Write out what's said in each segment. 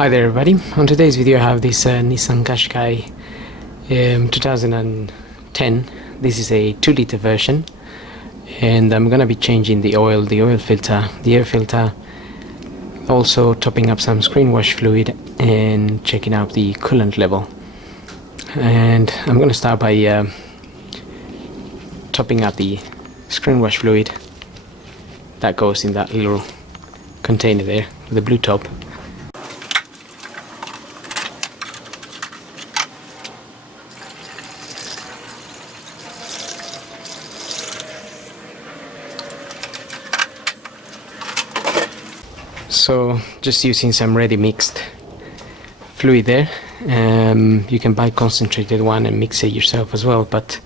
Hi there everybody, on today's video I have this Nissan Qashqai 2010. This is a 2-liter version and I'm gonna be changing the oil filter, the air filter, also topping up some screenwash fluid and checking out the coolant level. And I'm gonna start by topping up the screenwash fluid that goes in that little container there with the blue top. So just using some ready mixed fluid there. You can buy concentrated one and mix it yourself as well, but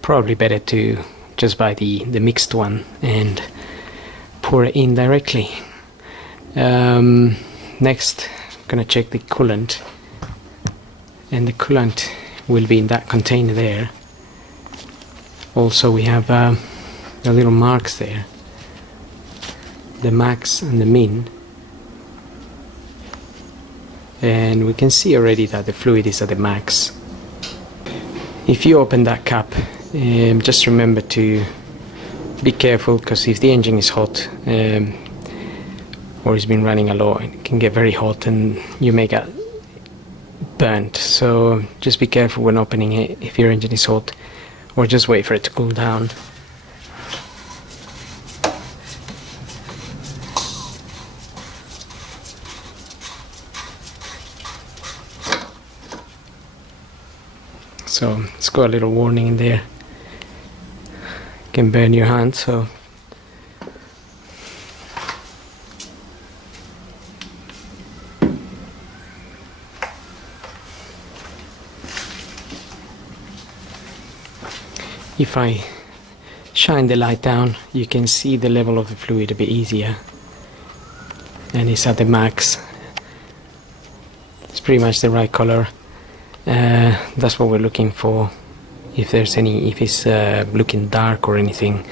probably better to just buy the mixed one and pour it in directly. Next I'm gonna check the coolant, and the coolant will be in that container there. Also we have the little marks there, the max and the min, and we can see already that the fluid is at the max. If you open that cap, just remember to be careful, because if the engine is hot or it's been running a lot, it can get very hot and you may get burnt. So just be careful when opening it if your engine is hot, or just wait for it to cool down. So it's got a little warning in there, it can burn your hand. So if I shine the light down, you can see the level of the fluid a bit easier, and it's at the max. It's pretty much the right color. That's what we're looking for. If it's looking dark or anything,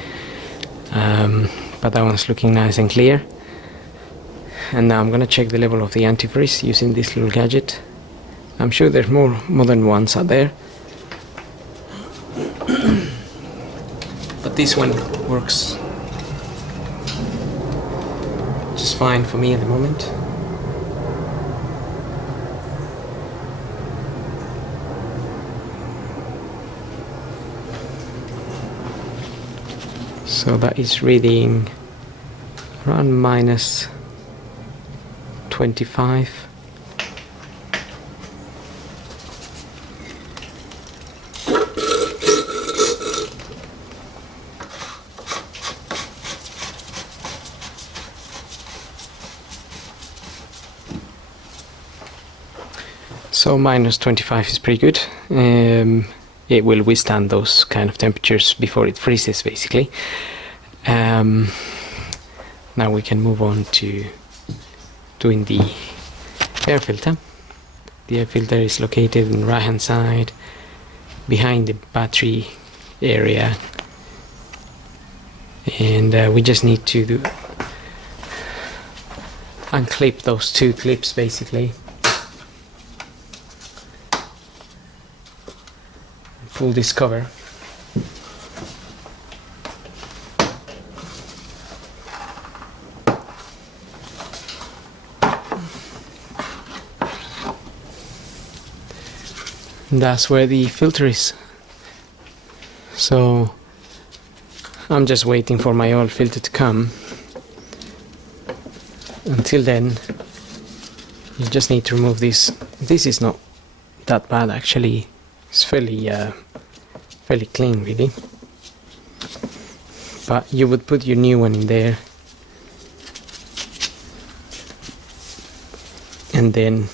but that one's looking nice and clear. And now I'm gonna check the level of the antifreeze using this little gadget. I'm sure there's more modern ones out there, but this one works just fine for me at the moment. So that is reading around minus 25. So minus 25 is pretty good. It will withstand those kind of temperatures before it freezes, basically. Now we can move on to doing the air filter. The air filter is located on the right hand side behind the battery area, and we just need to unclip those two clips basically. Pull this cover. And that's where the filter is. So I'm just waiting for my oil filter to come. Until then, you just need to remove this. This is not that bad actually. It's fairly clean really, but you would put your new one in there and then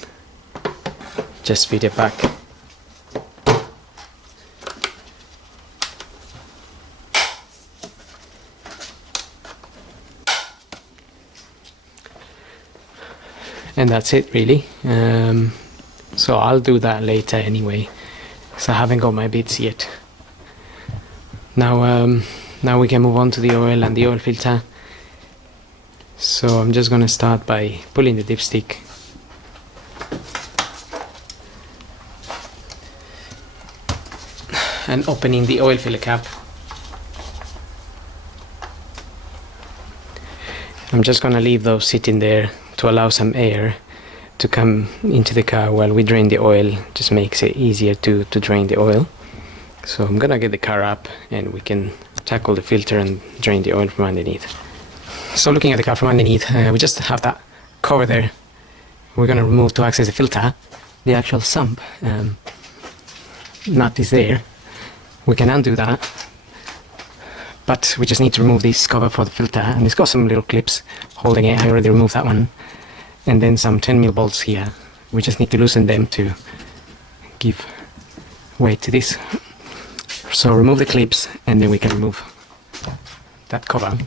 just fit it back. And that's it really. So I'll do that later anyway, because I haven't got my bits yet. Now we can move on to the oil and the oil filter. So I'm just gonna start by pulling the dipstick and opening the oil filler cap. I'm just gonna leave those sitting there to allow some air to come into the car while we drain the oil. Just makes it easier to drain the oil. So I'm gonna get the car up and we can tackle the filter and drain the oil from underneath. So looking at the car from underneath, we just have that cover there. We're gonna remove to access the filter. The actual sump nut is there. We can undo that, but we just need to remove this cover for the filter, and it's got some little clips holding it. I already removed that one. And then some 10mm bolts here. We just need to loosen them to give weight to this. So remove the clips and then we can remove that cover.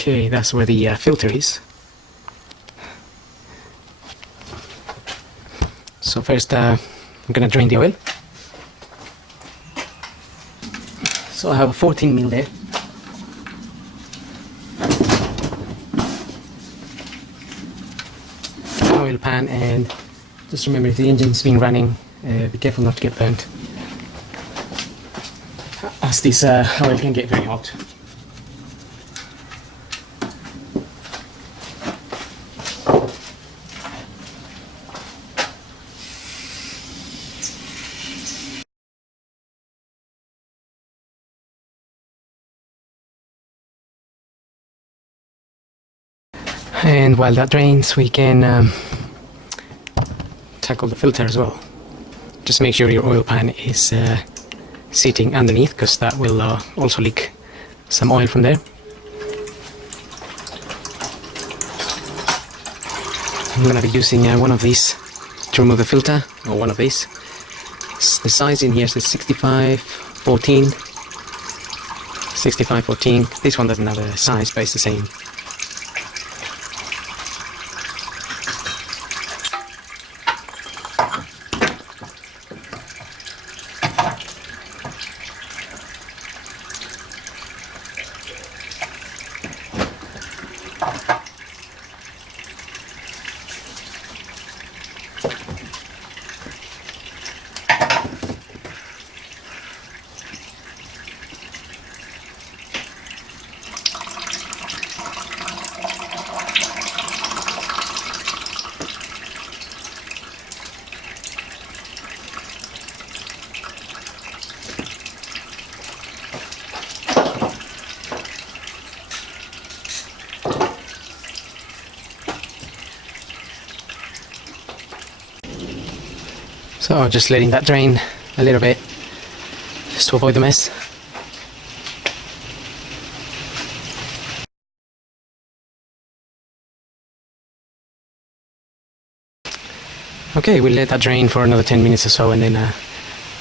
Okay, that's where the filter is. So first I'm gonna drain the oil. So I have a 14mm there. An oil pan, and just remember if the engine's been running, be careful not to get burnt, as this oil can get very hot. And while that drains, we can tackle the filter as well. Just make sure your oil pan is sitting underneath, because that will also leak some oil from there. I'm going to be using one of these to remove the filter, or one of these. The size in here says 6514. 6514. This one doesn't have a size, but it's the same. So just letting that drain a little bit, just to avoid the mess. Okay, we'll let that drain for another 10 minutes or so, and then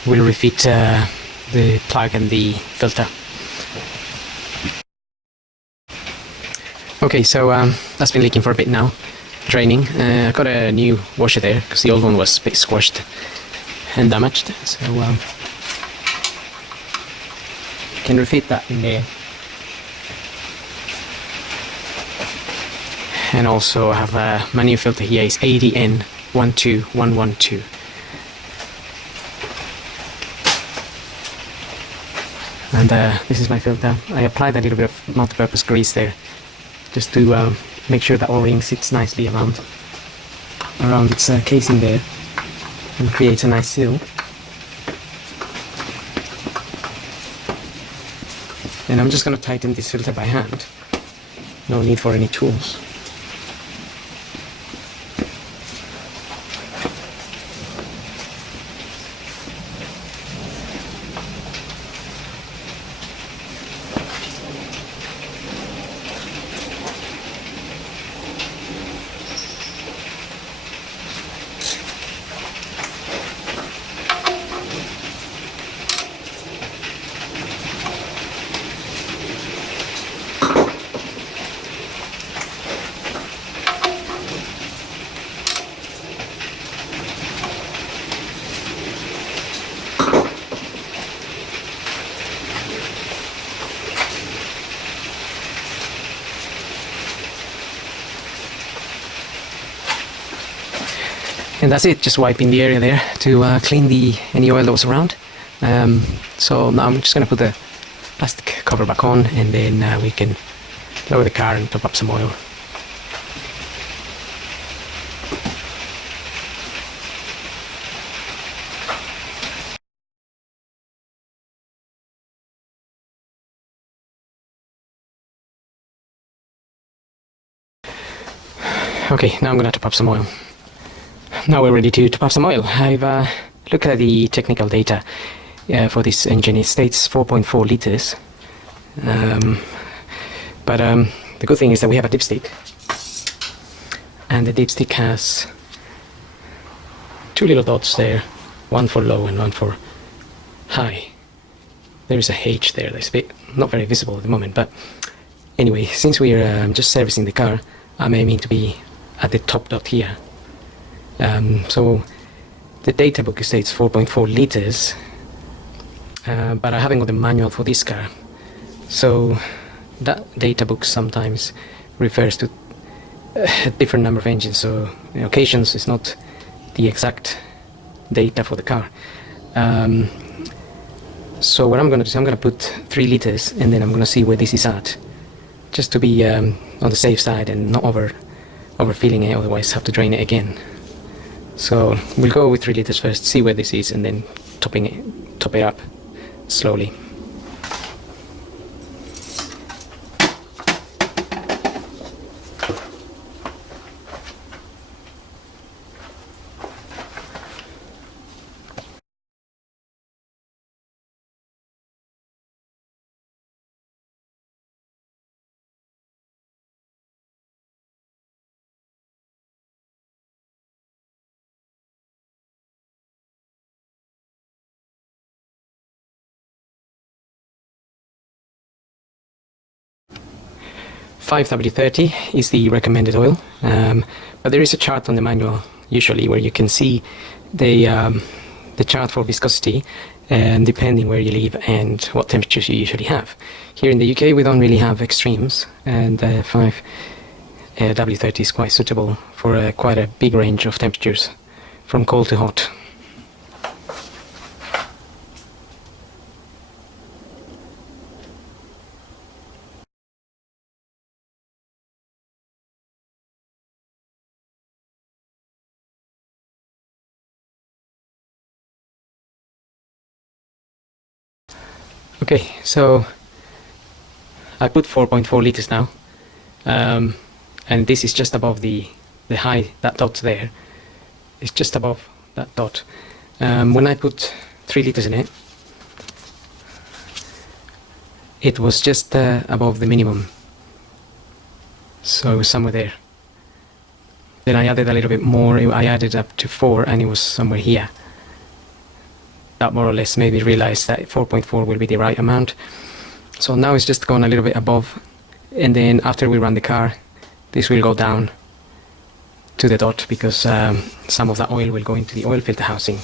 we'll refit the plug and the filter. Okay, so that's been leaking for a bit now, draining. I got a new washer there because the old one was a bit squashed and damaged, so can refit that in there. And also I have my new filter here is ADN12112. And this is my filter. I applied a little bit of multi-purpose grease there, just to make sure that O-ring sits nicely around its casing there and creates a nice seal. And I'm just going to tighten this filter by hand. No need for any tools. And that's it, just wiping the area there to clean any oil that was around. So now I'm just going to put the plastic cover back on, and then we can lower the car and top up some oil. Okay, now I'm going to top up some oil. Now we're ready to top up some oil. I've looked at the technical data for this engine. It states 4.4 liters. But the good thing is that we have a dipstick. And the dipstick has two little dots there. One for low and one for high. There is a H there that's a bit not very visible at the moment. But anyway, since we're just servicing the car, I'm aiming to be at the top dot here. So the data book states 4.4 liters, but I haven't got the manual for this car, so that data book sometimes refers to a different number of engines, so on occasions it's not the exact data for the car. So what I'm going to do is I'm going to put 3 liters, and then I'm going to see where this is at, just to be on the safe side and not overfilling it, otherwise have to drain it again. So we'll go with 3 liters first, see where this is, and then top it up slowly. $5W30 is the recommended oil, but there is a chart on the manual usually where you can see the chart for viscosity, depending where you live and what temperatures you usually have. Here in the UK we don't really have extremes, and 5W30 is quite suitable for quite a big range of temperatures, from cold to hot. Okay, so I put 4.4 liters now, and this is just above the high, that dot there. It's just above that dot. When I put 3 liters in it, it was just above the minimum, so it was somewhere there. Then I added a little bit more. I added up to 4, and it was somewhere here. That more or less made me realize that 4.4 will be the right amount. So now it's just gone a little bit above, and then after we run the car, this will go down to the dot, because some of that oil will go into the oil filter housing.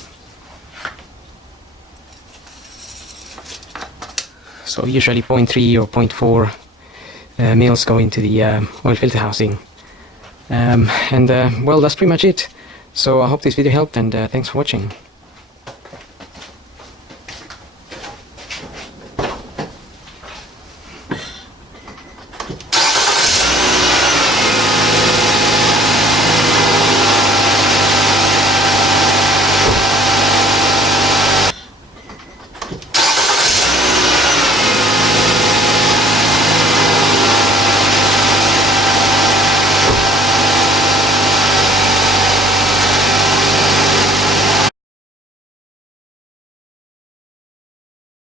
So usually 0.3 or 0.4 mils go into the oil filter housing. Well, that's pretty much it. So I hope this video helped, and thanks for watching.